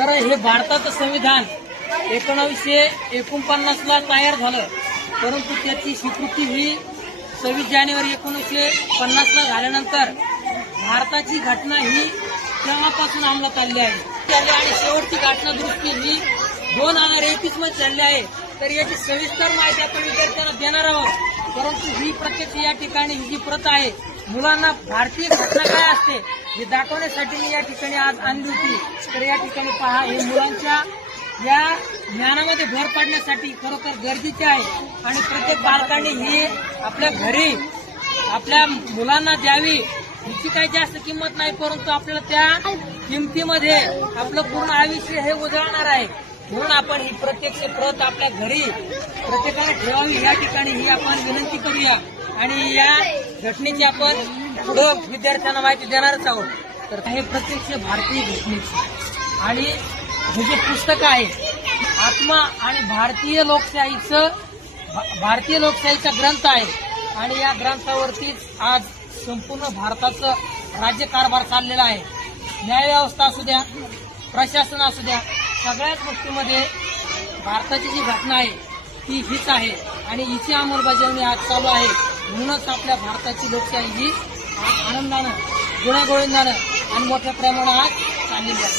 तर हे भारताचं संविधान 1949 ला तयार झालं, परंतु त्याची स्वीकृती ही 26 जानेवारी 1950 ला झाल्यानंतर भारताची घटना ही तेव्हापासून अंमलात आली आहे आणि शेवटची घटना दुरुस्ती ही 2021 मध्ये चालली आहे. तर याची सविस्तर माहिती आपण विद्यार्थ्यांना देणार आहोत, परंतु ही प्रत्यक्ष या ठिकाणी ही जी प्रथा आहे मुलांना भारतीय घटना काय असते हे दाखवण्यासाठी मी या ठिकाणी आज आणली होती. तर या ठिकाणी पहा, हे मुलांच्या या ज्ञानामध्ये भर पाडण्यासाठी खरोखर गरजेचे आहे आणि प्रत्येक पालकांनी ही आपल्या घरी आपल्या मुलांना द्यावी. हिची काही जास्त किंमत नाही, परंतु आपल्याला त्या किमतीमध्ये आपलं पूर्ण आयुष्य हे उजळणार आहे. म्हणून आपण ही प्रत्यक्ष प्रत आपल्या घरी प्रत्येकाने ठेवावी, या ठिकाणी ही आपण विनंती करूया आणि या घटनेची आपण पुढं विद्यार्थ्यांना माहिती देणारच आहोत. तर हे प्रत्यक्ष भारतीय घटनेची आणि हे जे पुस्तक आहे आत्मा आणि भारतीय लोकशाहीचा ग्रंथ आहे आणि या ग्रंथावरतीच आज संपूर्ण भारताचं राज्यकारभार चाललेला आहे. न्यायव्यवस्था असू द्या, प्रशासन असू द्या, सगळ्याच गोष्टीमध्ये भारताची जी घटना आहे ती हीच आहे आणि हिची अंमलबजावणी आज चालू आहे. म्हणूनच आपल्या भारताची लोकशाही ही आनंदानं, गुण्यागोविंदानं आणि मोठ्या प्रमाणात चाललेली आहे.